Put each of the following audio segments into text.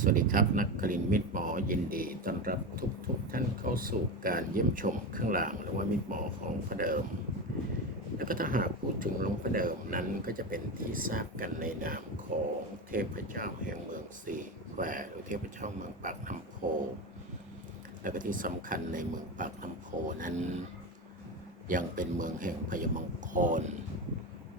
สวัสดีครับ นักคลินมิตรหมอยินดีต้อนรับทุกทุกท่านเข้าสู่การเยี่ยมชมเครื่องรางหรือว่ามิตรหมอของพระเดิม แล้วก็ถ้าหากพูดถึงหลวงพระเดิมนั้นก็จะเป็นที่ทราบกันในนามของเทพเจ้าแห่งเมืองสี่แควหรือเทพเจ้าเมืองปากน้ำโพ แล้วก็ที่สำคัญในเมืองปากน้ำโพนั้น ยังเป็นเมืองแห่งพญมังคร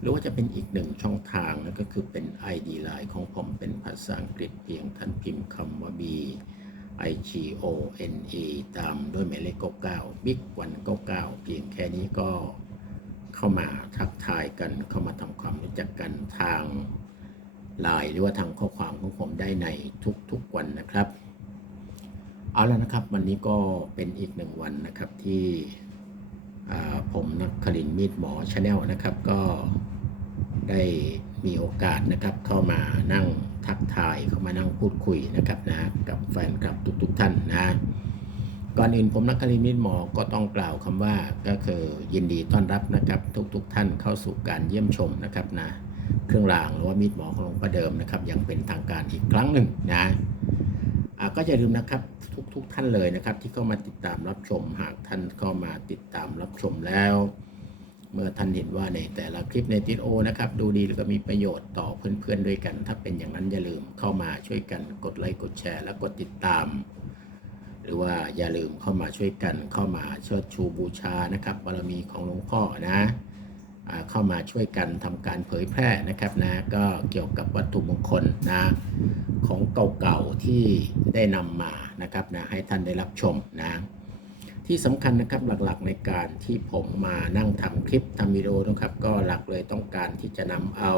หรือว่าจะเป็นอีกหนึ่งช่องทางนั่นก็คือเป็น ID Line ของผมเป็นภาษาอังกฤษเพียงท่านพิมพ์คำว่า B I G O N E ตามด้วยหมายเลข99 Big วัน99 เพียงแค่นี้ก็เข้ามาทักทายกันเข้ามาทำความรู้จักกันทางไลน์หรือว่าทางข้อความของผมได้ในทุกๆวันนะครับ เอาแล้วนะครับ วันนี้ก็เป็นอีกหนึ่งวันนะครับที่ ผมนักคลินมีดหมอชาแนลนะครับ ก็ได้มีโอกาสนะครับ เข้ามานั่งทักทายเข้ามานั่งพูดคุยนะครับนะกับแฟนคลับทุกๆท่านนะก่อนอื่นผมนักคลินมีดหมอก็ต้องกล่าวคำว่าก็คือยินดีต้อนรับนะครับ ทุกๆท่านเข้าสู่การเยี่ยมชมนะครับนะเครื่องรางหรือว่ามีดหมอของหลวงพ่อเดิมนะครับยังเป็นทางการอีกครั้งหนึ่งนะ ก็อย่าลืมนะครับทุกทุกท่านเลยนะครับ ที่เข้ามาติดตามรับชม หากท่านเข้ามาติดตามรับชมแล้ว เมื่อท่านเห็นว่าในแต่ละคลิปในติดโอนะครับ ดูดีแล้วก็มีประโยชน์ต่อเพื่อนๆด้วยกัน ถ้าเป็นอย่างนั้นอย่าลืมเข้ามาช่วยกันกดไลค์กดแชร์และกดติดตาม หรือว่าอย่าลืมเข้ามาช่วยกันเข้ามาเชิดชูบูชานะครับบารมีของหลวงพ่อนะ เข้ามาช่วยกันทำการเผยแพร่นะครับนะก็เกี่ยวกับวัตถุมงคลนะของเก่าๆที่ได้นำมานะครับนะให้ท่านได้รับชมนะที่สำคัญนะครับหลักๆในการที่ผมมานั่งทำคลิปทำวิดีโอนะครับ ก็หลักเลยต้องการที่จะนำเอา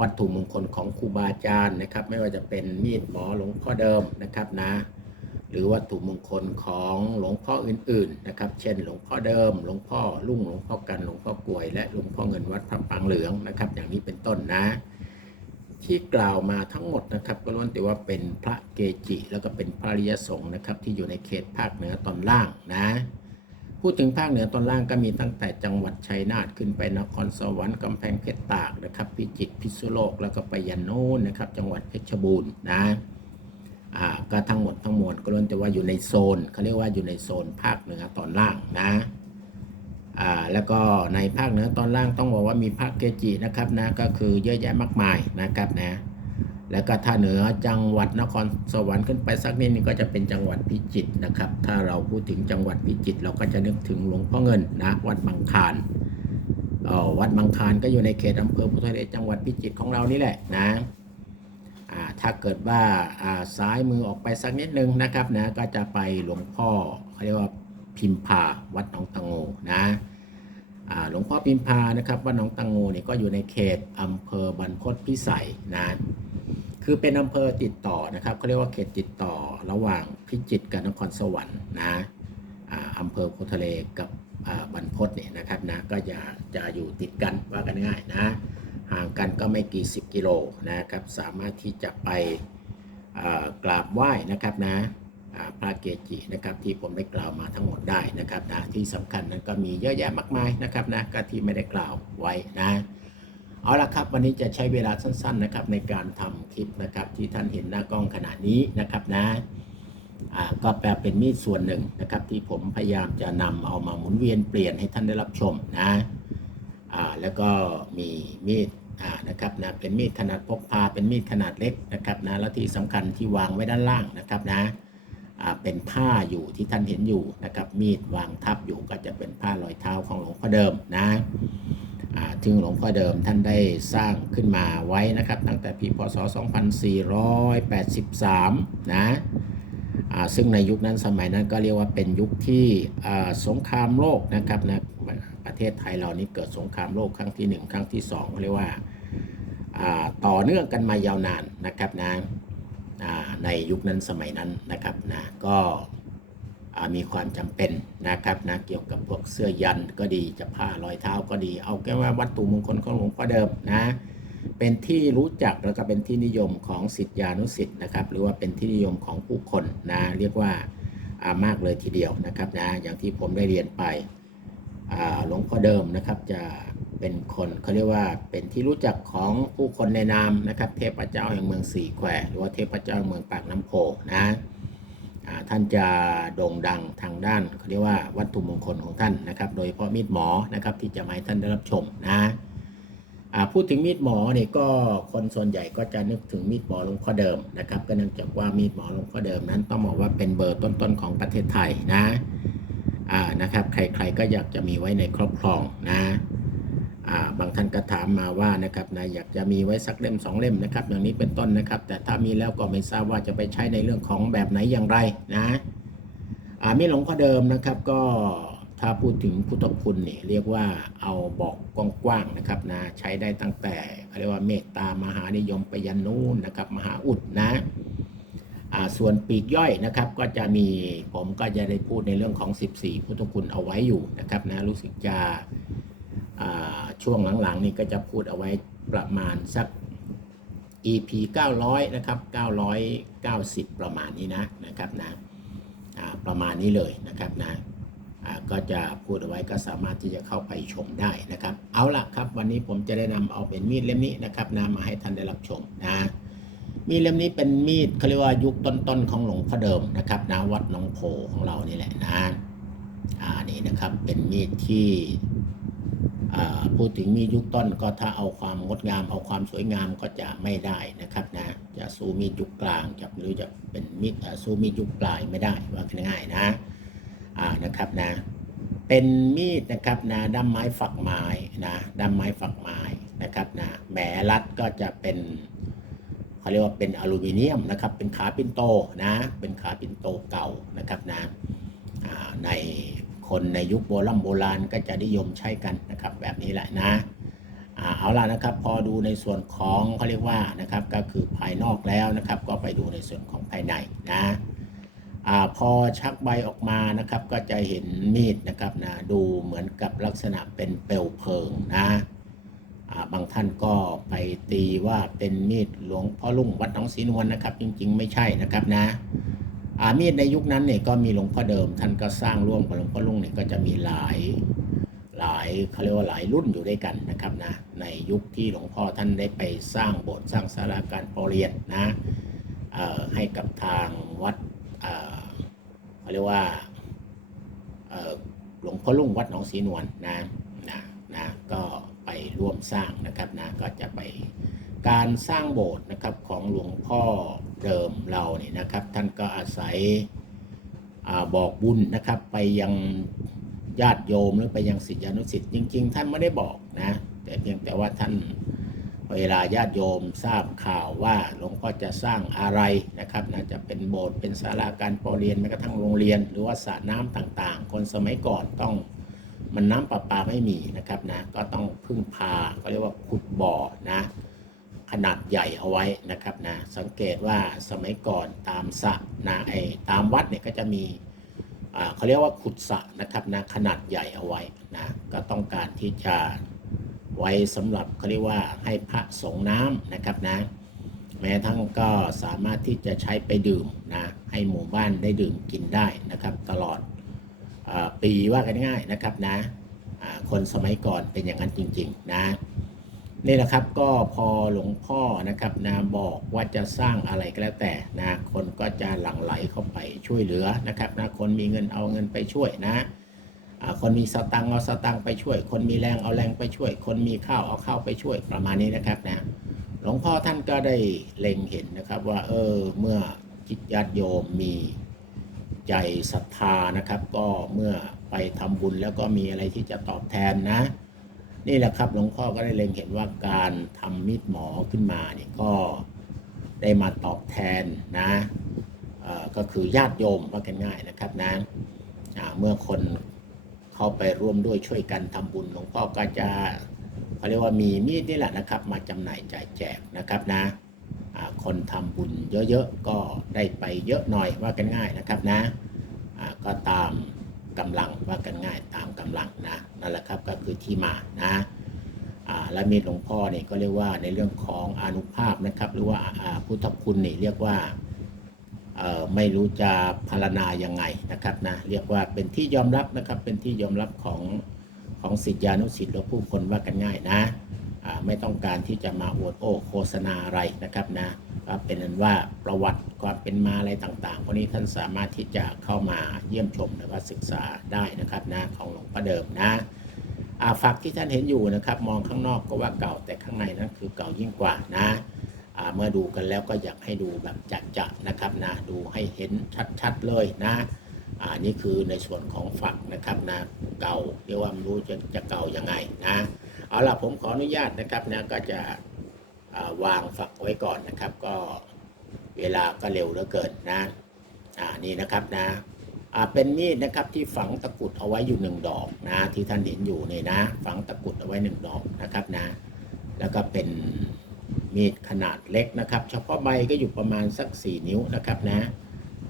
วัตถุมงคลของครูบาอาจารย์นะครับ ไม่ว่าจะเป็นมีดหมอหลวงพ่อเดิมนะครับนะ หรือวัตถุมงคลของหลวงพ่ออื่นๆนะครับ เช่น หลวงพ่อเดิม หลวงพ่อลุ่งหลวงพ่อกันหลวงพ่อกลวย และหลวงพ่อเงินวัดพระปางเหลืองนะครับ อย่างนี้เป็นต้นนะ ที่กล่าวมาทั้งหมดนะครับก็ล้วนแต่ว่าเป็นพระเกจิ แล้วก็เป็นพระริยสงฆ์นะครับที่อยู่ในเขตภาคเหนือตอนล่างนะพูดถึงภาคเหนือตอนล่างก็มีตั้งแต่จังหวัดชัยนาทขึ้นไปนครสวรรค์กำแพงเพชรตากนะครับ พิจิตรพิษณุโลกแล้วก็ไปยันโน้นนะครับ จังหวัดเพชรบูรณ์นะ ก็ทั้งหมดทั้งมวลก็ล้วนแต่ว่าอยู่ในโซนเขาเรียกว่าอยู่ในโซนภาคเหนือตอนล่างนะแล้วก็ในภาคเหนือตอนล่างต้องบอกว่ามีพระเกจินะครับนะก็คือเยอะแยะมากมายนะครับนะแล้วก็ถ้าเหนือจังหวัดนครสวรรค์ขึ้นไปสักนิดนึงก็จะเป็นจังหวัดพิจิตรนะครับ ถ้าเราพูดถึงจังหวัดพิจิตรเราก็จะนึกถึงหลวงพ่อเงินนะวัดบางคานออวัดบางคานก็อยู่ในเขตอำเภอพุทธเลจังหวัดพิจิตรของเรานี่แหละนะ ถ้าเกิดว่าอ่าซ้ายมือออกไปสักนิดนึงนะครับนะก็จะไปหลวงพ่อเขาเรียกว่าพิมพาวัดหนองตะโงนะอ่าหลวงพ่อพิมพานะครับว่าดหนองตังโงนี่ก็อยู่ในเขตอำเภอบรรพตพิสัยนะคือเป็นอำเภอติดต่อนะครับเขาเรียกว่าเขตติดต่อระหว่างพิจิตรกับนครสวรรค์นะอ่าอำเภอโพทะเลกับอ่าบรรพตเนี่ยนะครับนะก็จะจะอยู่ติดกันว่ากันง่ายนะ ห่างกันก็ไม่กี่สิบกิโลนะครับ สามารถที่จะไปกราบไหว้นะครับนะพระเกจินะครับที่ผมได้กล่าวมาทั้งหมดได้นะครับนะที่สำคัญนั้นก็มีเยอะแยะมากมายนะครับนะก็ที่ไม่ได้กล่าวไว้นะเอาละครับวันนี้จะใช้เวลาสั้นๆนะครับในการทำคลิปนะครับที่ท่านเห็นหน้ากล้องขณะนี้นะครับนะก็แปลเป็นมีดส่วนหนึ่งนะครับที่ผมพยายามจะนำเอามาหมุนเวียนเปลี่ยนให้ท่านได้รับชมนะ อ่าแล้วก็มีมีดอ่านะครับนะเป็นมีดขนาดพกพาเป็นมีดขนาดเล็กนะครับนะแล้วที่สำคัญที่วางไว้ด้านล่างนะครับนะอ่าเป็นผ้าอยู่ที่ท่านเห็นอยู่นะครับมีดวางทับอยู่ก็จะเป็นผ้ารอยเท้าของหลวงพ่อเดิมนะอ่าซึ่งหลวงพ่อเดิมท่านได้สร้างขึ้นมาไว้นะครับ ตั้งแต่ปีพศ 2483 นะซึ่งในยุคนั้นสมัยนั้นก็เรียกว่าเป็นยุคที่สงครามโลกนะครับนะ ประเทศไทยเรานี่เกิดสงครามโลกครั้งที่ 1 ครั้งที่2เขาเรียกว่าอ่าต่อเนื่องกันมายาวนานนะครับนะอ่าในยุคนั้นสมัยนั้นนะครับนะก็อ่ามีความจำเป็นนะครับนะเกี่ยวกับพวกเสื้อยันต์ก็ดีจะผ้ารอยเท้าก็ดี เอาแค่ว่าวัตถุมงคลของหลวงพ่อเดิมนะเป็นที่รู้จักแล้วก็เป็นที่นิยมของศิษยานุศิษย์นะครับ หรือว่าเป็นที่นิยมของผู้คนนะเรียกว่าอ่ามากเลยทีเดียวนะครับนะอย่างที่ผมได้เรียนไปอ่า หลวงพ่อเดิมนะครับจะเป็นคนเขาเรียกว่าเป็นที่รู้จักของผู้คนในนามนะครับ เทพเจ้าแห่งเมืองสี่แควหรือว่าเทพเจ้าเมืองปากน้ำโพนะท่านจะโด่งดังทางด้านเขาเรียกว่าวัตถุมงคลของท่านนะครับ โดยเฉพาะมีดหมอนะครับที่จะมาให้ท่านได้รับชมนะพูดถึงมีดหมอเนี่ยก็คนส่วนใหญ่ก็จะนึกถึงมีดหมอหลวงพ่อเดิมนะครับ ก็เนื่องจากว่ามีดหมอหลวงพ่อเดิมนั้นต้องบอกว่าเป็นเบอร์ต้นๆของประเทศไทยนะ นะครับ ใครๆก็อยากจะมีไว้ในครอบครองนะอ่าบางท่านก็ถามมาว่านะครับนะอยากจะมีไว้สักเล่มสองเล่มนะครับ อย่างนี้เป็นต้นนะครับ แต่ถ้ามีแล้วก็ไม่ทราบว่าจะไปใช้ในเรื่องของแบบไหนอย่างไรนะอ่ามีดหลวงพ่อเดิมนะครับก็ถ้าพูดถึงพุทธคุณนี่เรียกว่าเอาบอกกว้างๆนะครับนะใช้ได้ตั้งแต่เขาเรียกว่าเมตตามหานิยมไปยันนู่นนะครับ มหาอุดนะ ส่วนปีกย่อยนะครับก็จะมีผมก็จะได้พูดในเรื่องของ 14 พุทธคุณเอาไว้อยู่นะครับนะรู้สึกจะช่วงหลังๆ นี่ก็จะพูดเอาไว้ประมาณสัก EP 900 นะครับ 990 ประมาณนี้นะนะครับนะประมาณนี้เลยนะครับนะอ่าก็จะพูดเอาไว้ก็สามารถที่จะเข้าไปชมได้นะครับ เอาละครับ วันนี้ผมจะได้นำเอาเป็นมีดเล่มนี้นะครับนะมาให้ท่านได้รับชมนะ มีดเล่มนี้เป็นมีดเขาเรียกว่ายุคต้นๆของหลวงพ่อเดิมนะครับนะวัดหนองโพของเรานี่แหละนะอ่านี่นะครับเป็นมีดที่พูดถึงมียุคต้นก็ถ้าเอาความงดงาม เอาความสวยงามก็จะไม่ได้นะครับนะจะสู้มีดยุคกลางจะหรือจะเป็นมีดสู้มีดยุคปลายไม่ได้ว่าง่ายๆนะอ่านะครับนะเป็นมีดนะครับนะด้ามไม้ฝักไม้นะด้ามไม้ฝักไม้นะครับนะแหมรัดก็จะเป็น เขาเรียกว่าเป็นอลูมิเนียมนะครับ เป็นขาปินโตนะ เป็นขาปินโตเก่านะครับนะในคนในยุคโบราณโบราณก็จะนิยมใช้กันนะครับ แบบนี้แหละนะเอาล่ะนะครับ พอดูในส่วนของเขาเรียกว่านะครับก็คือภายนอกแล้วนะครับ ก็ไปดูในส่วนของภายในนะอพอชักใบออกมานะครับ ก็จะเห็นมีดนะครับนะดูเหมือนกับลักษณะเป็นเปลวเพลิงนะ บางท่านก็ไปตีว่าเป็นมีดหลวงพ่อลุ่งวัดหนองศรีนวลนะครับ จริง ๆ ไม่ใช่นะครับนะมีดในยุคนั้นเนี่ยก็มีหลวงพ่อเดิม ท่านก็สร้างร่วมกับหลวงพ่อลุงเนี่ยก็จะมีหลายหลายเขาเรียกว่าหลายรุ่นอยู่ด้วยกันนะครับนะในยุคที่หลวงพ่อท่านได้ไปสร้างโบสถ์สร้างศาลาการปรเรียนนะให้กับทางวัดเขาเรียกว่าหลวงพ่อลุงวัดหนองศรีนวลนะนะนะก็ ร่วมสร้างนะครับนะก็จะไปการสร้างโบสถ์นะครับของหลวงพ่อเดิมเราเนี่ยนะครับ ท่านก็อาศัยอบอกบุญนะครับ ไปยังญาติโยมหรือไปยังศิษยานุศิษย์จริง ๆ ท่านไม่ได้บอกนะแต่เพียงแต่ว่าท่านเวลาญาติโยมทราบข่าวว่าหลวงพ่อจะสร้างอะไรนะครับนะจะเป็นโบสถ์เป็นศาลาการประเรียนแม้กระทั่งโรงเรียน หรือว่าสระน้ำต่างๆ คนสมัยก่อนต้อง มันน้ำประปาไม่มีนะครับนะก็ต้องพึ่งพาเขาเรียกว่าขุดบ่อนะขนาดใหญ่เอาไว้นะครับนะสังเกตว่าสมัยก่อนตามสระนะไอตามวัดเนี่ยก็จะมีอ่าเขาเรียกว่าขุดสระนะครับนะขนาดใหญ่เอาไว้นะก็ต้องการที่จะไว้สำหรับเขาเรียกว่าให้พระสงฆ์น้ำนะครับนะแม้ทั้งก็สามารถที่จะใช้ไปดื่มนะให้หมู่บ้านได้ดื่มกินได้นะครับตลอด ปีว่ากันง่ายนะครับนะคนสมัยก่อนเป็นอย่างนั้นจริง ๆ นะนี่แหละครับก็พอหลวงพ่อนะครับนะบอกว่าจะสร้างอะไรก็แล้วแต่นะคนก็จะหลั่งไหลเข้าไปช่วยเหลือนะครับนะคนมีเงินเอาเงินไปช่วยนะคนมีสตังเอาสตังไปช่วย คนมีแรงเอาแรงไปช่วย คนมีข้าวเอาข้าวไปช่วยประมาณนี้นะครับนะหลวงพ่อท่านก็ได้เล็งเห็นนะครับว่าเออเมื่อจิตญาติโยมมี ใจศรัทธานะครับ ก็เมื่อไปทำบุญแล้วก็มีอะไรที่จะตอบแทนนะ นี่แหละครับหลวงพ่อก็ได้เล็งเห็นว่าการทำมีดหมอขึ้นมาเนี่ยก็ได้มาตอบแทนนะก็คือญาติโยมว่ากันง่ายนะครับนะเมื่อคนเข้าไปร่วมด้วยช่วยกันทำบุญหลวงพ่อก็จะเขาเรียกว่ามีมีดนี่แหละนะครับ มาจำหน่ายจ่ายแจกนะครับนะ คนทำบุญเยอะๆ ก็ได้ไปเยอะหน่อยว่ากันง่ายนะครับนะก็ตามกำลังว่ากันง่ายตามกำลังนะนั่นแหละครับก็คือที่มานะและมีหลวงพ่อเนี่ยก็เรียกว่าในเรื่องของอนุภาพนะครับ หรือว่าพุทธคุณเนี่ยเรียกว่าไม่รู้จะพารณายังไงนะครับนะเรียกว่าเป็นที่ยอมรับนะครับเป็นที่ยอมรับของของศิษยานุศิษย์หรือผู้คนว่ากันง่ายนะ ไม่ต้องการที่จะมาอวดโอ้โฆษณาอะไรนะครับนะก็เป็นนั้นว่าประวัติความเป็นมาอะไรต่างๆพวกนี้ท่านสามารถที่จะเข้ามาเยี่ยมชมหรือว่าศึกษาได้นะครับนะของหลวงพ่อเดิมนะฝักที่ท่านเห็นอยู่นะครับมองข้างนอกก็ว่าเก่าแต่ข้างในนั้นคือเก่ายิ่งกว่านะเมื่อดูกันแล้วก็อยากให้ดูแบบจัดๆนะครับนะดูให้เห็นชัดๆเลยนะอ่านี่คือในส่วนของฝักนะครับนะเก่าเรียกว่าไม่รู้จะจะเก่ายังไงนะ เอาล่ะผมขออนุญาตนะครับนะก็จะาวางฝักไว้ก่อนนะครับ ก็เวลาก็เร็วเหลือเกินนะอ่านี่นะครับนะอ่าเป็นมีดนะครับที่ฝังตะกุดเอาไว้อยู่หนึ่งดอกนะที่ท่านเห็นอยู่เนี่ยนะ ฝังตะกุดเอาไว้หนึ่งดอกนะครับนะ แล้วก็เป็นมีดขนาดเล็กนะครับ เฉพาะใบก็อยู่ประมาณสัก 4 นิ้วนะครับนะ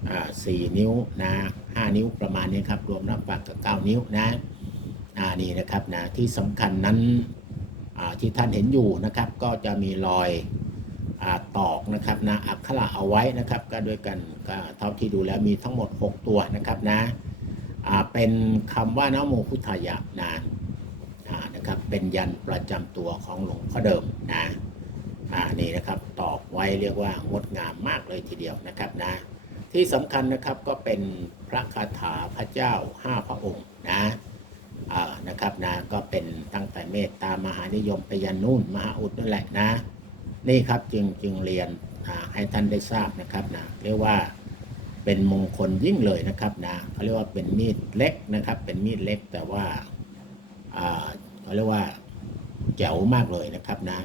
อ่าสี่นิ้วนะห้านิ้วประมาณนี้ครับรวมนับปากกับ9นิ้วนะ อ่านี่นะครับนะที่สำคัญนั้นที่ท่านเห็นอยู่นะครับก็จะมีรอยอตอกนะครับนะอักขระเอาไว้นะครับ ก็ด้วยกันก็เท่าที่ดูแล้วมีทั้งหมด 6 ตัวนะครับนะเป็นคำว่านโมพุทธายะนะอ่านะครับเป็นยันประจำตัวของหลวงพ่อเดิมนะอ่านี่นะครับตอกไว้เรียกว่างดงามมากเลยทีเดียวนะครับนะที่สำคัญนะครับก็เป็นพระคาถาพระเจ้า 5 พระองค์นะ นะครับนะก็เป็นตั้งแต่เมตตามหานิยมไปยันนู่นมหาอุดนั่นแหละนะ นี่ครับจึงจึงเรียนให้ท่านได้ทราบนะครับนะเรียกว่าเป็นมงคลยิ่งเลยนะครับนะเขาเรียกว่าเป็นมีดเล็กนะครับ เป็นมีดเล็กแต่ว่าอ่าเขาเรียกว่าแจ๋วมากเลยนะครับนะ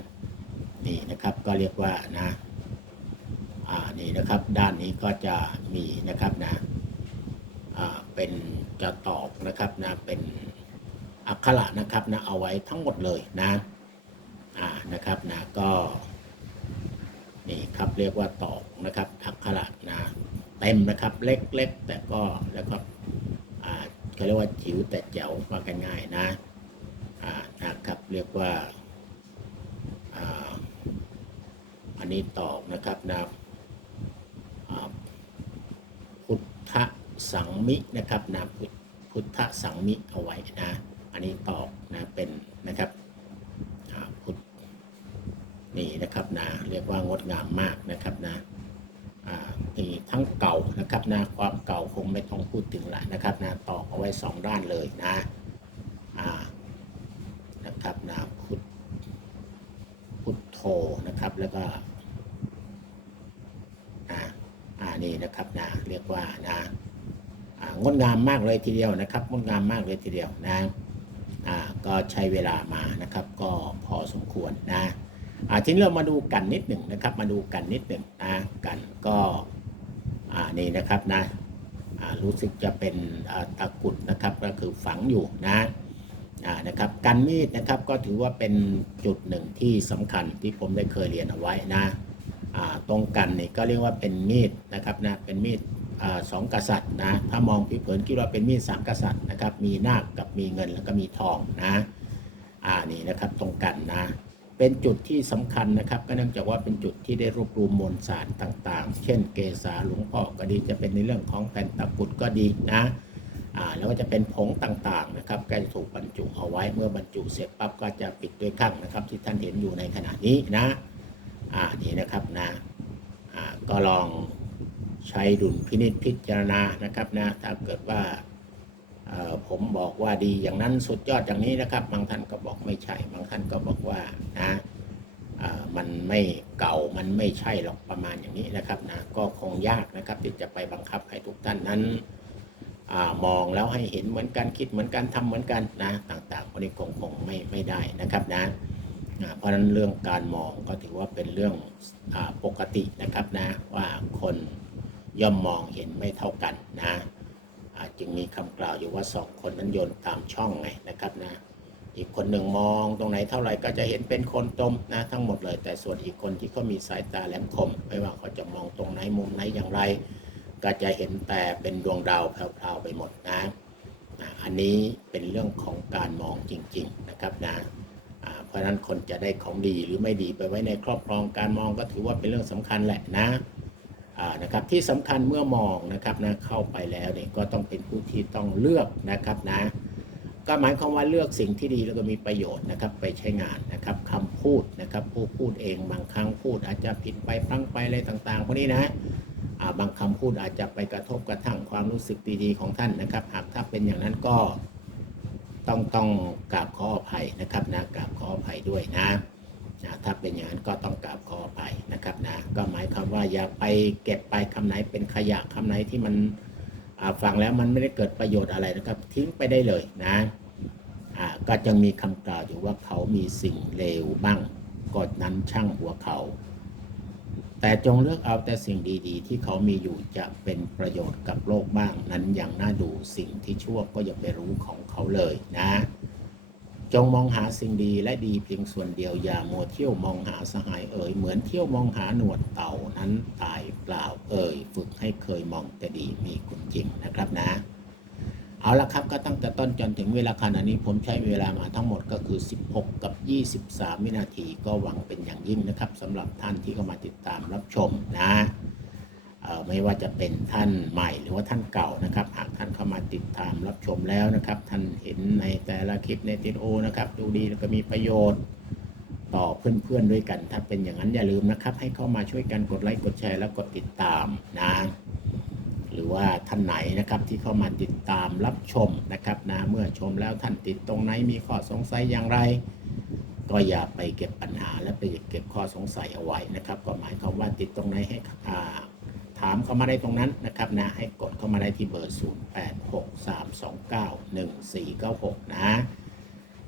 นี่นะครับก็เรียกว่านะอ่านี่นะครับด้านนี้ก็จะมีนะครับนะอ่าเป็นจะตอกนะครับนะเป็น อักขระนะครับนะเอาไว้ทั้งหมดเลยนะอ่านะครับนะก็นี่ครับเรียกว่าตอกนะครับอักขระนะเต็มนะครับเล็กๆ แต่ก็แล้วก็อ่าเขาเรียกว่าจิ๋วแต่แจ๋วมากันง่ายนะอ่านะครับเรียกว่าอ่าอันนี้ตอกนะครับนะอ่าพุทธสังมินะครับนะพุทธสังมิเอาไว้นะ นี้ตอกนะเป็นนะครับพุทธนี่นะครับนะเรียกว่างดงามมากนะครับนะอ่านี่ทั้งเก่านะครับนะความเก่าคงไม่ต้องพูดถึงละนะครับนะตอกเอาไว้สองด้านเลยนะอ่านะครับนะพุทธพุทโธนะครับแล้วก็อ่าอ่านี่นะครับนะเรียกว่านะอ่างดงามมากเลยทีเดียวนะครับงดงามมากเลยทีเดียวนะอ่า ก็ใช้เวลามานะครับ ก็พอสมควรนะอาทีนี้เรามาดูกันนิดหนึ่งนะครับ มาดูกันนิดหนึ่งนะกันก็อ่านี่นะครับนะรู้สึกจะเป็นตะกุดนะครับก็คือฝังอยู่นะนะครับกันมีดนะครับก็ถือว่าเป็นจุดหนึ่งที่สำคัญที่ผมได้เคยเรียนเอาไว้นะตรงกันนี่ก็เรียกว่าเป็นมีดนะครับนะเป็นมีด สองกษัตริย์นะถ้ามองผิวเผินคิดว่าเป็นมีดสามกษัตริย์นะครับมีนาคกับมีเงินแล้วก็มีทองนะอ่านี่นะครับตรงกันนะเป็นจุดที่สำคัญนะครับ ก็เนื่องจากว่าเป็นจุดที่ได้รวบรวมมวลสารต่างๆ เช่นเกสาหลวงพ่อก็ดีจะเป็นในเรื่องของแผ่นตะกุดก็ดีนะอ่าแล้วก็จะเป็นผงต่างๆนะครับก็จะถูกบรรจุเอาไว้เมื่อบรรจุเสร็จปั๊บก็จะปิดด้วยข้างนะครับ ที่ท่านเห็นอยู่ในขณะนี้นะอ่านี่นะครับนะอ่าก็ลอง ใช้ดุลพินิจพิจารณานะครับนะถ้าเกิดว่าผมบอกว่าดีอย่างนั้นสุดยอดอย่างนี้นะครับ บางท่านก็บอกไม่ใช่ บางท่านก็บอกว่านะมันไม่เก่ามันไม่ใช่หรอกประมาณอย่างนี้นะครับนะก็คงยากนะครับที่จะไปบังคับให้ทุกท่านนั้นอมองแล้วให้เห็นเหมือนกันคิดเหมือนกันทำเหมือนกันนะต่างๆพวกนี้คงคงไม่ไม่ได้นะครับนะเพราะฉะนั้นเรื่องการมองก็ถือว่าเป็นเรื่องอปกตินะครับนะว่าคน ย่อมมองเห็นไม่เท่ากันนะจึงมีคำกล่าวอยู่ว่าสองคนนั้นโยนตามช่องไงนะครับนะอีกคนหนึ่งมองตรงไหนเท่าไหร่ก็จะเห็นเป็นคนตมนะทั้งหมดเลย แต่ส่วนอีกคนที่เขามีสายตาแหลมคม ไม่ว่าเขาจะมองตรงไหนมุมไหนอย่างไร ก็จะเห็นแต่เป็นดวงดาวแพรวๆไปหมดนะอันนี้เป็นเรื่องของการมองจริง ๆนะครับนะเพราะฉะนั้นคนจะได้ของดีหรือไม่ดีไปไว้ในครอบครองการมองก็ถือว่าเป็นเรื่องสำคัญแหละนะ นะครับที่สำคัญเมื่อมองนะครับนะเข้าไปแล้วเนี่ยก็ต้องเป็นผู้ที่ต้องเลือกนะครับนะก็หมายความว่าเลือกสิ่งที่ดีแล้วก็มีประโยชน์นะครับไปใช้งานนะครับคำพูดนะครับผู้พูดเองบางครั้งพูดอาจจะผิดไปพลั้งไปอะไรต่างๆพวกนี้นะบางคำพูดอาจจะไปกระทบกระทั่งความรู้สึกดีๆของท่านนะครับหากถ้าเป็นอย่างนั้นก็ต้องต้องกราบขออภัยนะครับนะกราบขออภัยด้วยนะนะถ้าเป็นอย่างนั้นก็ต้องกราบขออภัยนะครับนะ ก็หมายความว่าอย่าไปเก็บไปคำไหนเป็นขยะคำไหนที่มันฟังแล้วมันไม่ได้เกิดประโยชน์อะไรนะครับ ทิ้งไปได้เลยนะก็จะมีคำกล่าวอยู่ว่าเขามีสิ่งเลวบ้างกดนั้นช่างหัวเขา แต่จงเลือกเอาแต่สิ่งดีๆ ที่เขามีอยู่จะเป็นประโยชน์กับโลกบ้างนั้นอย่างน่าดูสิ่งที่ชั่วก็อย่าไปรู้ของเขาเลยนะ จงมองหาสิ่งดีและดีเพียงส่วนเดียวอย่ามัวเที่ยวมองหาสหายเอ่ยเหมือนเที่ยวมองหาหนวดเต่านั้นตายเปล่าเอ่ยฝึกให้เคยมองแต่ดีมีคุณจริงนะครับนะ เอาละครับก็ตั้งแต่ต้นจนถึงเวลาขณะนี้ผมใช้เวลามาทั้งหมดก็คือ 16 กับ 23 วินาทีก็หวังเป็นอย่างยิ่งนะครับสำหรับท่านที่เข้ามาติดตามรับชมนะ ไม่ว่าจะเป็นท่านใหม่หรือว่าท่านเก่านะครับ หากท่านเข้ามาติดตามรับชมแล้วนะครับ ท่านเห็นในแต่ละคลิปในติดโอนะครับ ดูดีแล้วก็มีประโยชน์ต่อเพื่อนๆด้วยกัน ถ้าเป็นอย่างนั้นอย่าลืมนะครับ ให้เข้ามาช่วยกันกดไลค์กดแชร์และกดติดตามนะหรือว่าท่านไหนนะครับที่เข้ามาติดตามรับชมนะครับนะเมื่อชมแล้วท่านติดตรงไหนมีข้อสงสัยอย่างไร ก็อย่าไปเก็บปัญหาและไปเก็บข้อสงสัยเอาไว้นะครับ ก็หมายความว่าติดตรงไหนให้อ่า ถามเข้ามาได้ตรงนั้นนะครับนะให้กดเข้ามาได้ที่เบอร์ 0863291496 นะ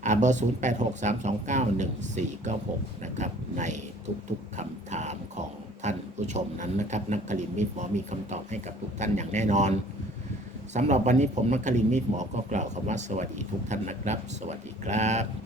อ่าเบอร์ 0863291496 นะครับ ในทุกๆคำถามของท่านผู้ชมนั้นนะครับ นักกลินมิตรหมอมีคำตอบให้กับทุกท่านอย่างแน่นอนสำหรับวันนี้ผมนักกลินมิตรหมอก็กล่าวคำว่าสวัสดีทุกท่านนะครับ สวัสดีครับ